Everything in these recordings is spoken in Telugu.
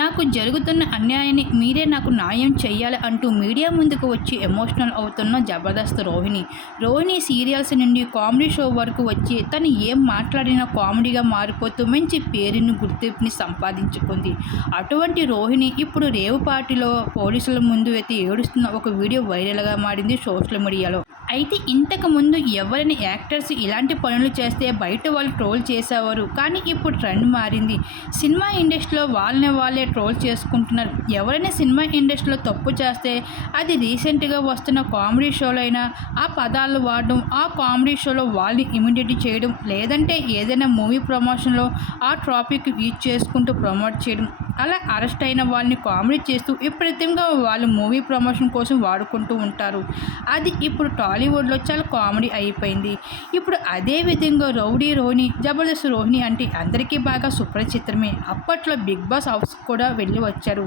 నాకు జరుగుతున్న అన్యాయాన్ని మీరే నాకు న్యాయం చెయ్యాలి అంటూ మీడియా ముందుకు వచ్చి ఎమోషనల్ అవుతున్న జబర్దస్త్ రోహిణి. రోహిణి సీరియల్స్ నుండి కామెడీ షో వరకు వచ్చి తను ఏం మాట్లాడినా కామెడీగా మారిపోతూ మంచి పేరుని గుర్తింపుని సంపాదించుకుంది. అటువంటి రోహిణి ఇప్పుడు రేవు పార్టీలో పోలీసుల ముందు అయితే ఏడుస్తున్న ఒక వీడియో వైరల్గా మారింది సోషల్ మీడియాలో. అయితే ఇంతకు ముందు ఎవరైనా యాక్టర్స్ ఇలాంటి పనులు చేస్తే బయట వాళ్ళు ట్రోల్ చేసేవారు. కానీ ఇప్పుడు ట్రెండ్ మారింది. సినిమా ఇండస్ట్రీలో వాళ్ళని వాళ్ళే ట్రోల్ చేసుకుంటున్నారు. ఎవరైనా సినిమా ఇండస్ట్రీలో తప్పు చేస్తే అది రీసెంట్గా వస్తున్న కామెడీ షోలో అయినా ఆ పదాలు వాడడం ఆ కామెడీ షోలో వాళ్ళని ఇమిడియట్ చేయడం లేదంటే ఏదైనా మూవీ ప్రమోషన్లో ఆ టాపిక్ యూజ్ చేసుకుంటూ ప్రమోట్ చేయడం. అలా అరెస్ట్ అయిన వాళ్ళని కామెడీ చేస్తూ విపరీతంగా వాళ్ళు మూవీ ప్రమోషన్ కోసం వాడుకుంటూ ఉంటారు. అది ఇప్పుడు టాలీవుడ్లో చాలా కామెడీ అయిపోయింది. ఇప్పుడు అదే విధంగా రౌడీ రోహిణి జబర్దస్త్ రోహిణి అంటే అందరికీ బాగా సుప్రచిత్రమే అప్పట్లో బిగ్ బాస్ హౌస్ కూడా వెళ్ళి వచ్చారు.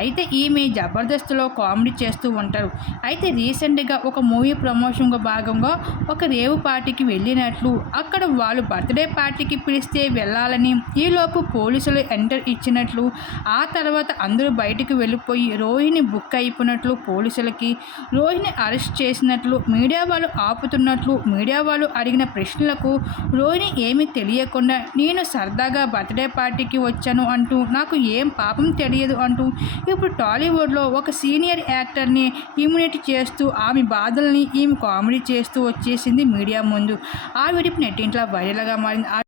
అయితే ఈమె జబర్దస్త్లో కామెడీ చేస్తూ ఉంటారు. అయితే రీసెంట్గా ఒక మూవీ ప్రమోషన్గా భాగంగా ఒక రేవు పార్టీకి వెళ్ళినట్లు అక్కడ వాళ్ళు బర్త్డే పార్టీకి పిలిస్తే వెళ్ళాలని ఈలోపు పోలీసులు ఎంటర్ ఇచ్చినట్లు ఆ తర్వాత అందరూ బయటికి వెళ్ళిపోయి రోహిణి బుక్ అయిపోయినట్లు పోలీసులకి రోహిణి అరెస్ట్ చేసినట్లు మీడియా మీడియా వాళ్ళు ఆపుతున్నట్లు మీడియా వాళ్ళు అడిగిన ప్రశ్నలకు రోహిణి ఏమీ తెలియకుండా నేను సరదాగా బర్త్డే పార్టీకి వచ్చాను అంటూ నాకు ఏం పాపం తెలియదు అంటూ ఇప్పుడు టాలీవుడ్లో ఒక సీనియర్ యాక్టర్ని ఇమ్యూనిటీ చేస్తూ ఆమె బాధల్ని ఈమె కామెడీ చేస్తూ వచ్చేసింది మీడియా ముందు. ఆ ఇప్పుడు నెట్టింట్లో వైరల్గా మారింది.